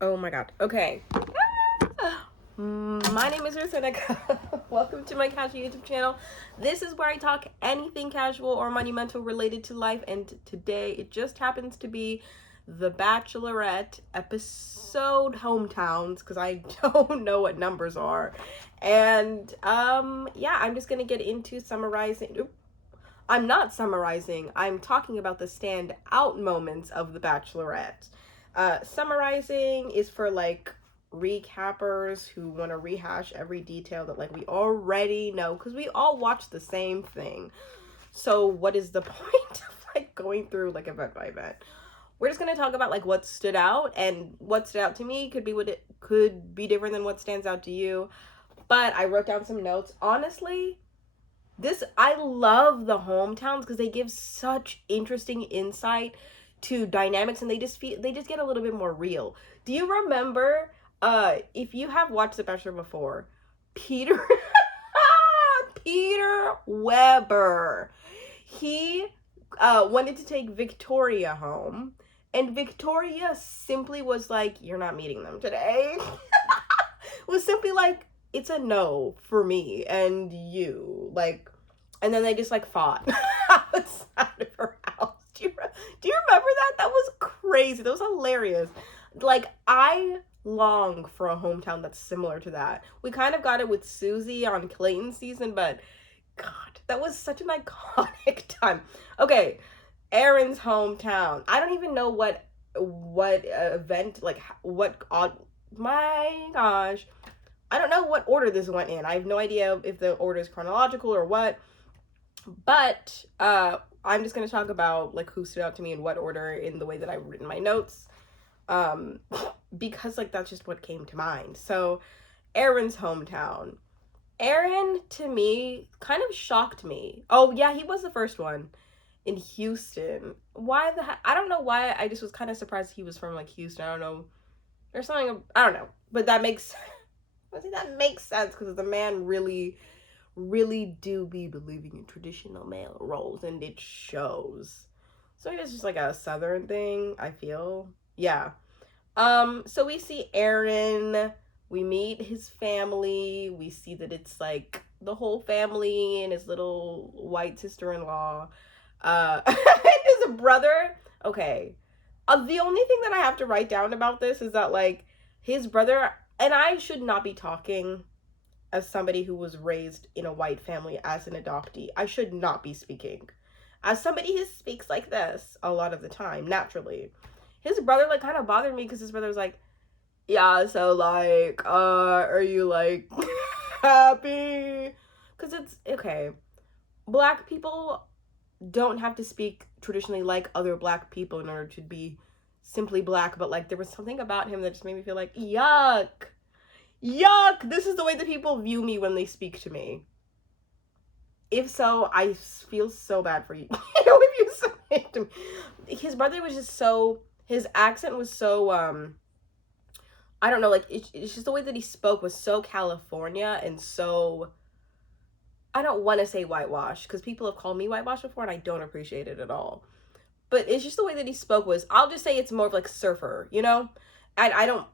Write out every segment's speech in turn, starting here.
Oh my god. Okay. My name is Seneca. Welcome to my casual YouTube channel. This is where I talk anything casual or monumental related to life, and today it just happens to be the Bachelorette episode hometowns because I don't know what numbers are. And yeah, I'm just gonna get into summarizing. I'm not summarizing. I'm talking about the standout moments of The Bachelorette. Summarizing is for like recappers who want to rehash every detail that like we already know because we all watch the same thing. So what is the point of like going through like event by event? We're just gonna talk about like what stood out, and what stood out to me could be what it could be different than what stands out to you. But I wrote down some notes. Honestly, I love the hometowns because they give such interesting insight to dynamics, and they just get a little bit more real. Do you remember, if you have watched The Bachelor before, Peter Peter Weber, he wanted to take Victoria home, and Victoria simply was like, "You're not meeting them today." Was simply like, it's a no for me and you, like, and then they just like fought outside of her house. Do you remember that? That was crazy. That was hilarious. Like, I long for a hometown that's similar to that. We kind of got it with Susie on Clayton's season, but god, that was such an iconic time. Okay, Aaron's hometown. I don't even know what event, like what odd, my gosh, I don't know what order this went in. I have no idea if the order is chronological or what. But I'm just gonna talk about like who stood out to me in what order in the way that I've written my notes. Um because like that's just what came to mind. So Aaron's hometown. Aaron to me kind of shocked me. Oh yeah, he was the first one in Houston. Why the heck? I don't know why. I just was kind of surprised he was from like Houston. I don't know. There's something, I don't know. But that makes I think that makes sense because the man really do be believing in traditional male roles, and it shows. So it's just like a southern thing, I feel. Yeah. So we see Aaron, we meet his family, we see that it's like the whole family and his little white sister-in-law. And his brother. Okay. The only thing that I have to write down about this is that like his brother, and I should not be talking as somebody who was raised in a white family as an adoptee. I should not be speaking as somebody who speaks like this a lot of the time, naturally. His brother like kind of bothered me because his brother was like, yeah, so like, are you like happy? Because it's okay. Black people don't have to speak traditionally like other black people in order to be simply black, but like there was something about him that just made me feel like, yuck. Yuck! This is the way that people view me when they speak to me. If so, I feel so bad for you. If you say to me. His brother was just so, his accent was so, I don't know, like, it's just the way that he spoke was so California and so, I don't want to say whitewash, because people have called me whitewash before and I don't appreciate it at all. But it's just the way that he spoke was, I'll just say it's more of like surfer, you know? And I don't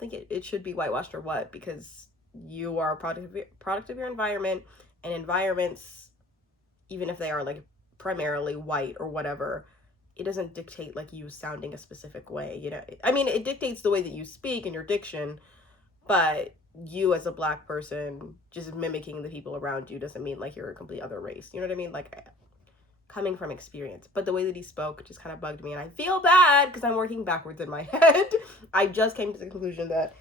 think it should be whitewashed or what, because you are a product of your environment, and environments, even if they are like primarily white or whatever, it doesn't dictate like you sounding a specific way, you know? I mean, it dictates the way that you speak and your diction, but you as a black person just mimicking the people around you doesn't mean like you're a complete other race. You know what I mean? Like, coming from experience. But the way that he spoke just kind of bugged me, and I feel bad because I'm working backwards in my head. I just came to the conclusion that,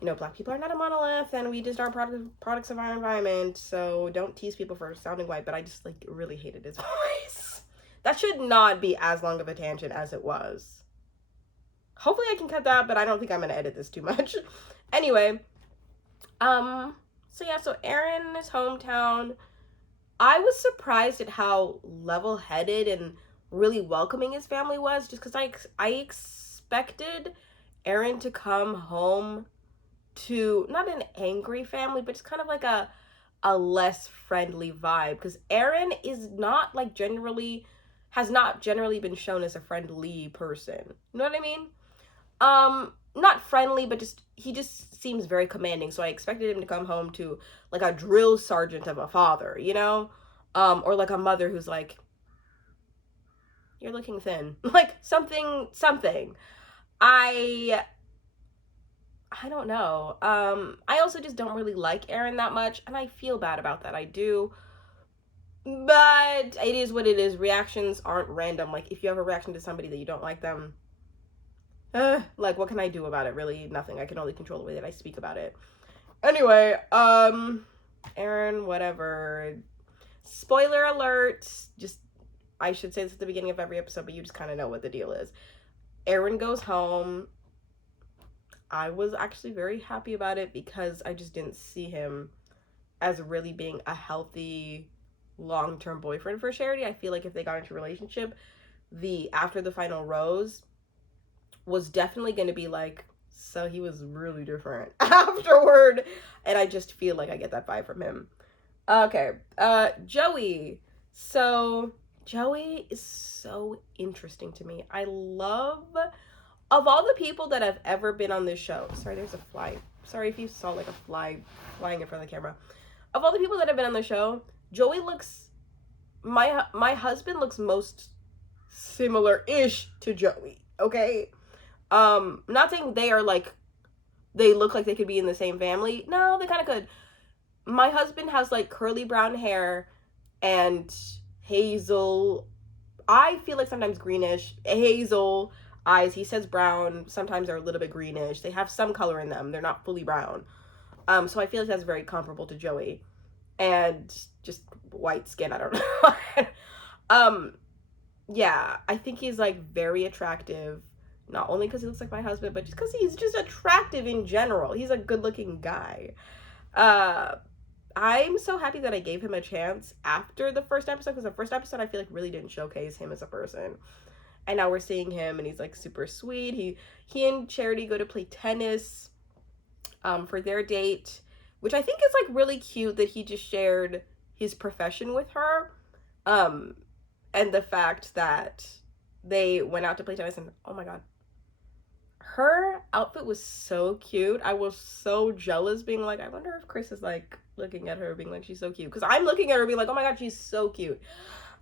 you know, black people are not a monolith, and we just are products of our environment, so don't tease people for sounding white. But I just like really hated his voice. That should not be as long of a tangent as it was. Hopefully I can cut that, but I don't think I'm gonna edit this too much. Anyway, so yeah, so Aaron's hometown, I was surprised at how level-headed and really welcoming his family was, just because I expected Aaron to come home to not an angry family, but just kind of like a less friendly vibe, because Aaron is not like generally, has not generally been shown as a friendly person. You know what I mean? not friendly, but he just seems very commanding. So I expected him to come home to like a drill sergeant of a father, you know? Or like a mother who's like, you're looking thin. Like something. I don't know. I also just don't really like Aaron that much, and I feel bad about that. I do. But it is what it is. Reactions aren't random. Like, if you have a reaction to somebody that you don't like them, like, what can I do about it? Really, nothing. I can only control the way that I speak about it. Anyway, Aaron, whatever. Spoiler alert. Just, I should say this at the beginning of every episode, but you just kind of know what the deal is. Aaron goes home. I was actually very happy about it because I just didn't see him as really being a healthy long-term boyfriend for Charity. I feel like if they got into a relationship, the after the final rose was definitely going to be like, so he was really different afterward, and I just feel like I get that vibe from him. Okay, Joey. So Joey is so interesting to me. I love, of all the people that have ever been on this show, sorry, there's a fly. Sorry if you saw like a fly flying in front of the camera. Of all the people that have been on the show, Joey looks, my husband looks most similar-ish to Joey, okay? Not saying they are like, they look like they could be in the same family. No, they kind of could. My husband has like curly brown hair and hazel, I feel like sometimes greenish, hazel eyes. He says brown. Sometimes they're a little bit greenish. They have some color in them. They're not fully brown. So I feel like that's very comparable to Joey. And just white skin, I don't know. Yeah, I think he's like very attractive. Not only because he looks like my husband, but just because he's just attractive in general. He's a good-looking guy. I'm so happy that I gave him a chance after the first episode, because the first episode I feel like really didn't showcase him as a person. And now we're seeing him, and he's like super sweet. He and Charity go to play tennis for their date, which I think is like really cute that he just shared his profession with her. And the fact that they went out to play tennis, and oh my god, her outfit was so cute. I was so jealous, being like, I wonder if Chris is like looking at her being like, she's so cute, because I'm looking at her being like, oh my god, she's so cute.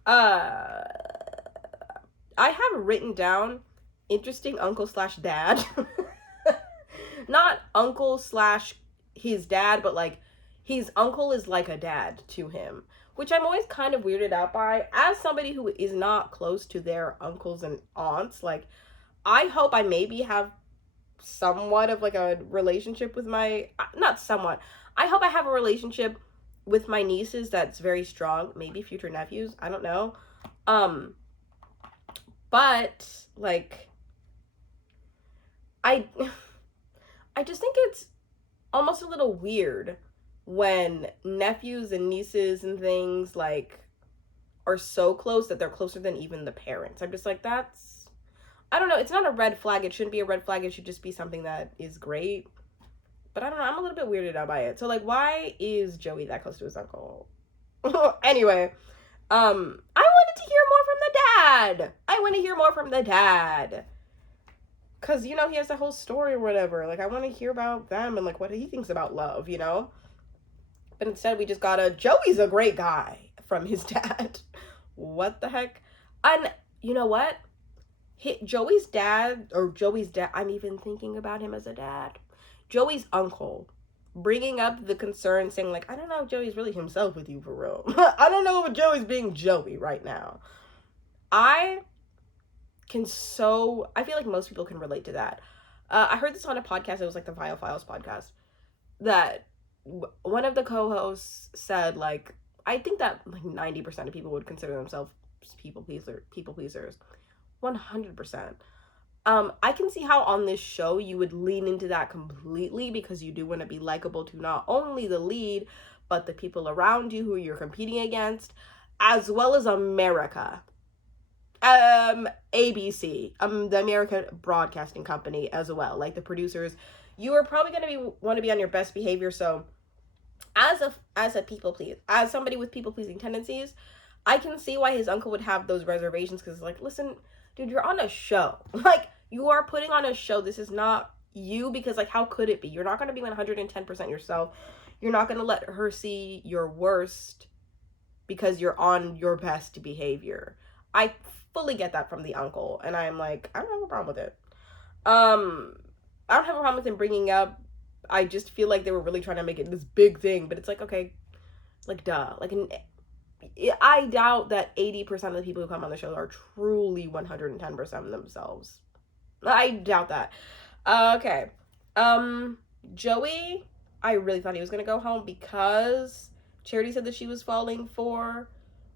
I have written down interesting uncle slash dad. Not uncle slash his dad, but like his uncle is like a dad to him, which I'm always kind of weirded out by. As somebody who is not close to their uncles and aunts, like, I hope I maybe have somewhat of like a relationship with my, not somewhat, I hope I have a relationship with my nieces that's very strong, maybe future nephews, I don't know. But like, I just think it's almost a little weird when nephews and nieces and things like are so close that they're closer than even the parents. I'm just like, that's, I don't know, it's not a red flag. It shouldn't be a red flag. It should just be something that is great. But I don't know, I'm a little bit weirded out by it. So like, why is Joey that close to his uncle? Anyway, I wanted to hear more from the dad. I want to hear more from the dad. Because, you know, he has a whole story or whatever. Like, I want to hear about them and, like, what he thinks about love, you know? But instead, we just got Joey's a great guy from his dad. What the heck? And, you know what? Joey's dad, I'm even thinking about him as a dad. Joey's uncle, bringing up the concern, saying, like, I don't know if Joey's really himself with you for real. I don't know if Joey's being Joey right now. I feel like most people can relate to that. I heard this on a podcast. It was like the Vile Files podcast, that one of the co-hosts said, like, I think that like 90% of people would consider themselves people pleasers. 100%. I can see how on this show you would lean into that completely, because you do want to be likable to not only the lead, but the people around you who you're competing against, as well as America. ABC, the American Broadcasting Company as well, like the producers. You are probably going to want to be on your best behavior. So as a people please, as somebody with people pleasing tendencies, I can see why his uncle would have those reservations, because like, listen, dude, you're on a show. Like, you are putting on a show. This is not you, because like how could it be? You're not going to be 110% yourself. You're not going to let her see your worst because you're on your best behavior. I fully get that from the uncle, and I'm like, I don't have a problem with it. I don't have a problem with him bringing up. I just feel like they were really trying to make it this big thing, but it's like, okay, like duh. Like I doubt that 80% of the people who come on the show are truly 110% themselves. I doubt that. Okay. Joey, I really thought he was gonna go home because Charity said that she was falling for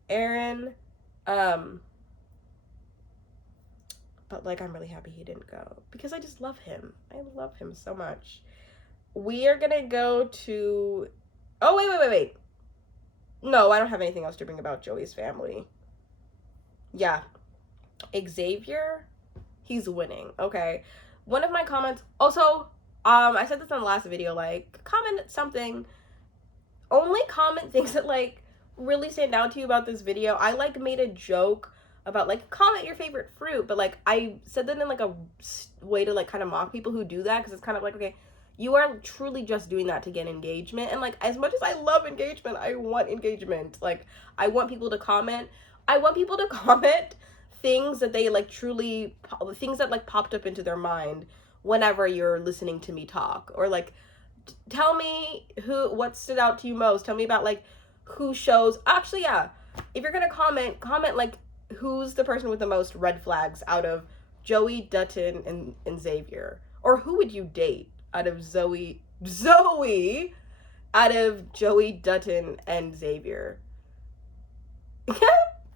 Aaron. But like I'm really happy he didn't go because I just love him. I love him so much. We are gonna go to. Oh wait. No, I don't have anything else to bring about Joey's family. Yeah, Xavier, he's winning. Okay, one of my comments. Also, I said this in the last video. Like, comment something. Only comment things that like really stand out to you about this video. I like made a joke about like comment your favorite fruit, but like I said that in like a way to like kind of mock people who do that, because it's kind of like, okay, you are truly just doing that to get engagement. And like as much as I love engagement, I want engagement. Like I want people to comment. I want people to comment things that they like truly, things that like popped up into their mind whenever you're listening to me talk, or like tell me what stood out to you most. Tell me about like who shows. Actually, yeah, if you're gonna comment like who's the person with the most red flags out of Joey, Dutton, and Xavier, or who would you date out of Zoe out of Joey, Dutton, and Xavier?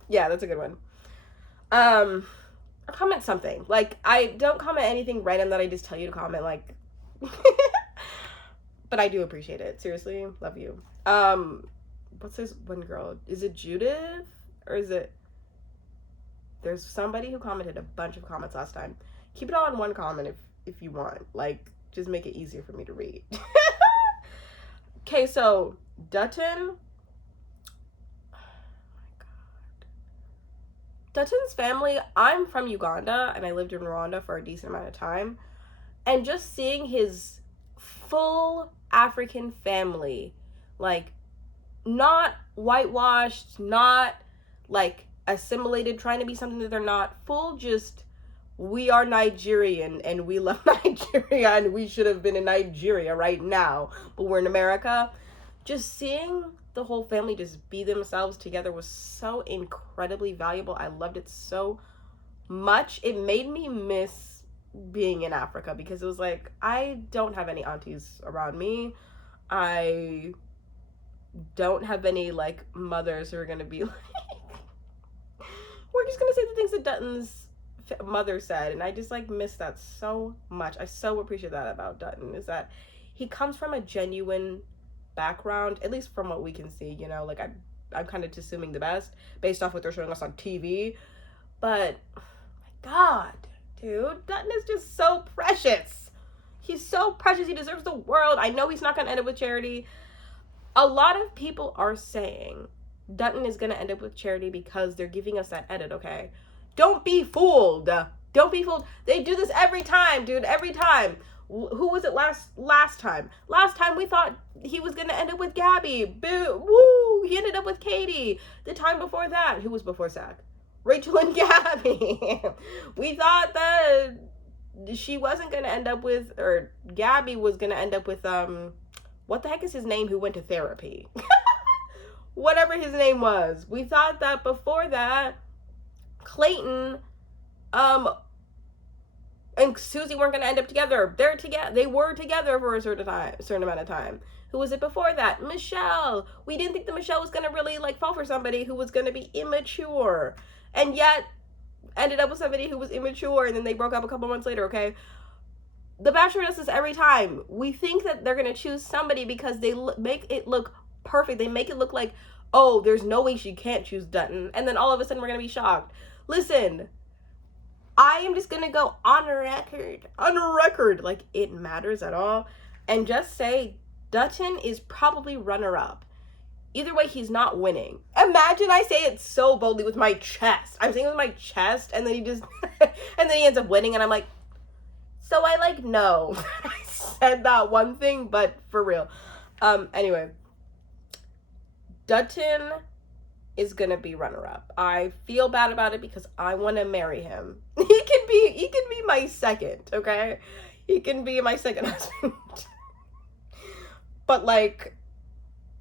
Yeah, that's a good one. Comment something. Like I don't comment anything random that I just tell you to comment, like but I do appreciate it. Seriously, love you. What's this one girl? Is it Judith? Or is it... There's somebody who commented a bunch of comments last time. Keep it all in one comment if you want. Like, just make it easier for me to read. Okay, so Dutton. Oh my god. Dutton's family, I'm from Uganda and I lived in Rwanda for a decent amount of time. And just seeing his full African family, like not whitewashed, not like assimilated, trying to be something that they're not, full just, we are Nigerian and we love Nigeria and we should have been in Nigeria right now, but we're in America. Just seeing the whole family just be themselves together was so incredibly valuable. I loved it so much. It made me miss being in Africa, because it was like, I don't have any aunties around me. I don't have any like mothers who are gonna be like we're just gonna say the things that Dutton's mother said, and I just like miss that so much. I so appreciate that about Dutton, is that he comes from a genuine background, at least from what we can see, you know, like I'm kind of assuming the best based off what they're showing us on TV, but oh my god, dude, Dutton is just so precious. He's so precious. He deserves the world. I know he's not gonna end up with Charity. A lot of people are saying Dutton is going to end up with Charity because they're giving us that edit, okay? Don't be fooled. Don't be fooled. They do this every time, dude. Every time. Who was it last time? Last time we thought he was going to end up with Gabby. Boo. Woo. He ended up with Katie. The time before that, who was before Zach? Rachel and Gabby. We thought that she wasn't going to end up with, or Gabby was going to end up with, what the heck is his name who went to therapy? Whatever his name was. We thought that before that, Clayton and Susie weren't going to end up together. They were together for a certain amount of time. Who was it before that? Michelle. We didn't think that Michelle was going to really like fall for somebody who was going to be immature, and yet ended up with somebody who was immature, and then they broke up a couple months later, okay? The Bachelor does this every time. We think that they're going to choose somebody because they make it look perfect. They make it look like, oh, there's no way she can't choose Dutton. And then all of a sudden we're going to be shocked. Listen, I am just going to go on record, like it matters at all, and just say Dutton is probably runner-up. Either way, he's not winning. Imagine I say it so boldly with my chest. I'm saying it with my chest, and then he just, and then he ends up winning, and I'm like, So I like know I said that one thing, but for real. Anyway, Dutton is gonna be runner-up. I feel bad about it because I want to marry him. He can be my second, okay? He can be my second husband. But like,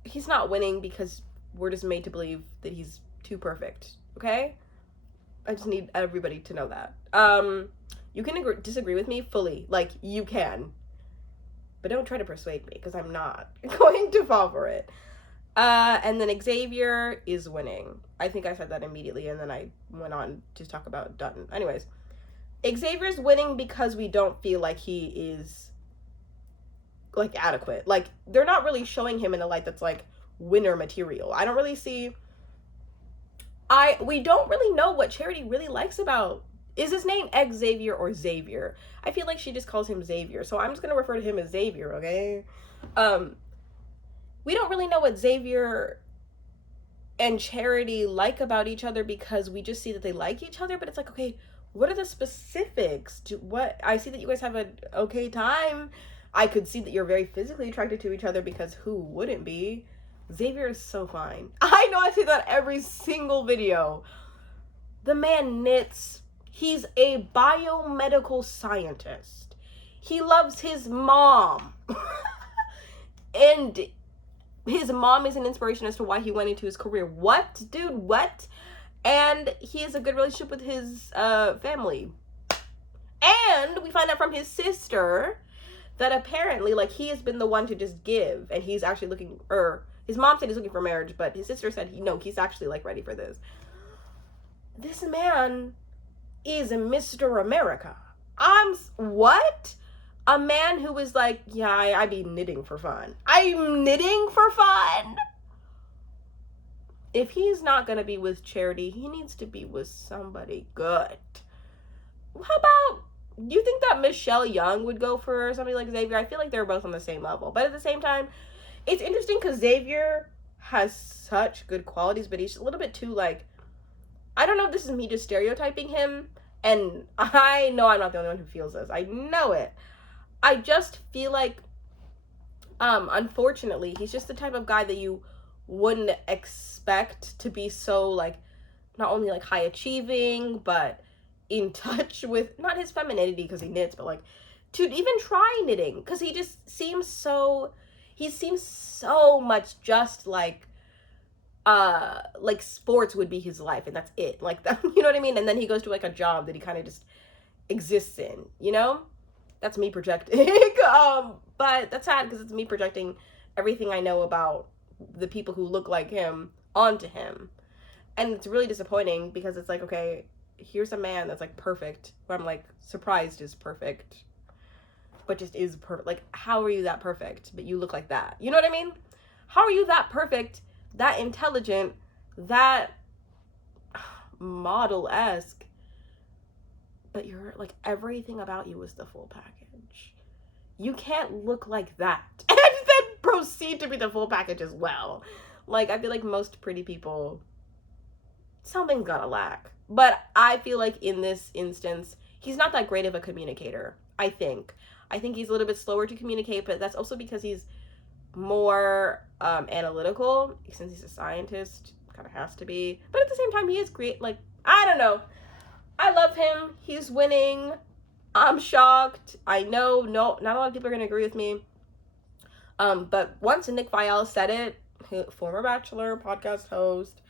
he's not winning because we're just made to believe that he's too perfect, okay? I just need everybody to know that. You can disagree with me fully, like you can, but don't try to persuade me because I'm not going to fall for it. And then Xavier is winning. I think I said that immediately, and then I went on to talk about Dutton. Anyways, Xavier's winning because we don't feel like he is like adequate. Like, they're not really showing him in a light that's like winner material. I don't really see. We don't really know what Charity really likes about. Is his name Xavier or Xavier? I feel like she just calls him Xavier, so I'm just gonna refer to him as Xavier, okay? We don't really know what Xavier and Charity like about each other because we just see that they like each other, but it's like, okay, what are the specifics? What I see that you guys have an okay time. I could see that you're very physically attracted to each other because who wouldn't be? Xavier is so fine. I know I say that every single video. The man knits. He's a biomedical scientist. He loves his mom. And his mom is an inspiration as to why he went into his career. What, dude? What? And he has a good relationship with his family. And we find out from his sister that apparently, like, he has been the one to just give, and he's actually looking, or his mom said he's looking for marriage, but his sister said he's actually like ready for this. This man is Mr. America. What? A man who was like, yeah, I be knitting for fun. I'm knitting for fun. If he's not gonna be with Charity, he needs to be with somebody good. How about, do you think that Michelle Young would go for somebody like Xavier? I feel like they're both on the same level, but at the same time, it's interesting because Xavier has such good qualities, but he's a little bit too, like, I don't know if this is me just stereotyping him, and I know I'm not the only one who feels this. I know it. I just feel like, unfortunately, he's just the type of guy that you wouldn't expect to be so, like, not only, like, high achieving, but in touch with, not his femininity because he knits, but, like, to even try knitting, because he seems so much just like sports would be his life, and that's it, like, that, you know what I mean? And then he goes to, like, a job that he kind of just exists in, you know? That's me projecting. But that's sad because it's me projecting everything I know about the people who look like him onto him. And it's really disappointing because it's like, okay, here's a man that's like perfect, who I'm like surprised is perfect, but just is perfect. Like, how are you that perfect, but you look like that? You know what I mean? How are you that perfect, that intelligent, that model-esque, but you're like, everything about you is the full package? You can't look like that and then proceed to be the full package as well. Like, I feel like most pretty people, something's gotta lack. But I feel like in this instance, he's not that great of a communicator, I think. I think he's a little bit slower to communicate, but that's also because he's more analytical. Since he's a scientist, kind of has to be. But at the same time, he is great. Like, I don't know. I love him. He's winning. I'm shocked. I know not a lot of people are going to agree with me. But once Nick Viall said it, former Bachelor podcast host,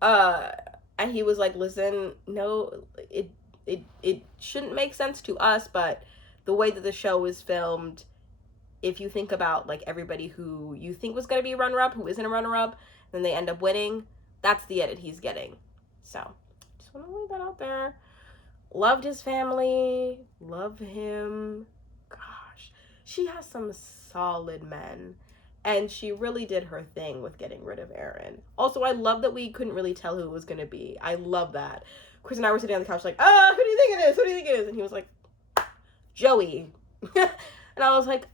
and he was like, listen, no, it shouldn't make sense to us, but the way that the show is filmed, if you think about like everybody who you think was going to be a runner-up, who isn't a runner-up, then they end up winning, that's the edit he's getting. So, just want to leave that out there. Loved his family. Love him. Gosh, she has some solid men. And she really did her thing with getting rid of Aaron. Also, I love that we couldn't really tell who it was going to be. I love that. Chris and I were sitting on the couch like, who do you think it is? Who do you think it is? And he was like, Joey. And I was like,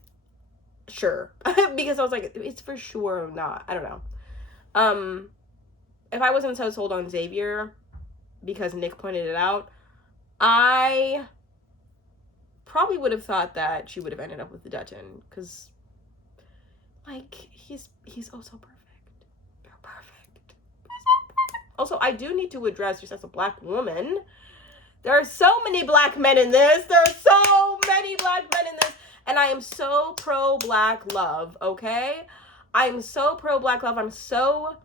sure. Because I was like, it's for sure or not. I don't know. If I wasn't so sold on Xavier, because Nick pointed it out, I probably would have thought that she would have ended up with the Dutton, because, like, he's oh so perfect. They're perfect. Also, I do need to address, just as a black woman, there are so many black men in this. There are so many black men in this. And I am so pro-black love, okay? I'm so pro-black love. I'm so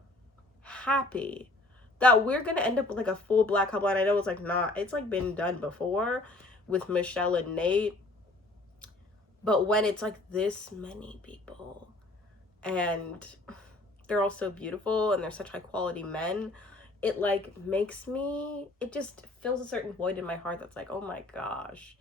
happy that we're going to end up with, like, a full black couple. And I know it's, like, not. It's, like, been done before with Michelle and Nate. But when it's, like, this many people and they're all so beautiful and they're such high-quality men, it, like, makes me, it just fills a certain void in my heart that's like, oh my gosh,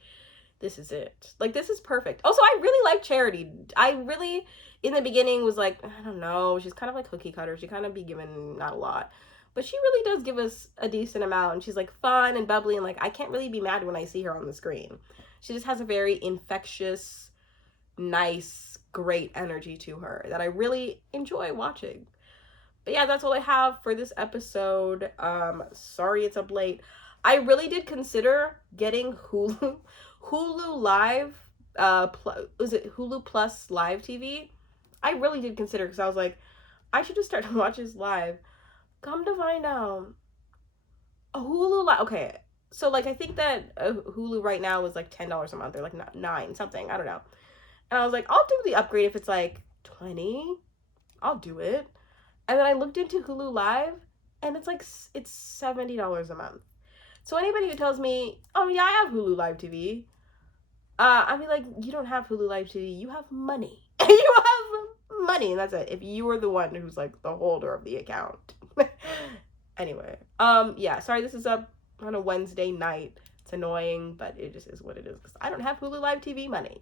this is it. Like, this is perfect. Also, I really like Charity. I really, in the beginning, was like, I don't know, she's kind of like cookie cutter. She kind of be given not a lot. But she really does give us a decent amount. And she's, like, fun and bubbly. And, like, I can't really be mad when I see her on the screen. She just has a very infectious, nice, great energy to her that I really enjoy watching. But yeah, that's all I have for this episode. Sorry it's up late. I really did consider getting Hulu Live, was it Hulu Plus Live TV? I really did consider, because I was like, I should just start to watch this live. Come to find out, a Hulu Live, okay, so, like, I think that Hulu right now is like $10 a month, or like $9 something, I don't know. And I was like, I'll do the upgrade if it's like $20. I'll do it. And then I looked into Hulu Live, and it's like, it's $70 a month. So anybody who tells me, oh yeah, I have Hulu Live TV, I'd be like, you don't have Hulu Live TV, you have money. You have money, and that's it. If you are the one who's, like, the holder of the account. Anyway, yeah, sorry this is up on a Wednesday night. It's annoying, but it just is what it is, because I don't have Hulu Live TV money.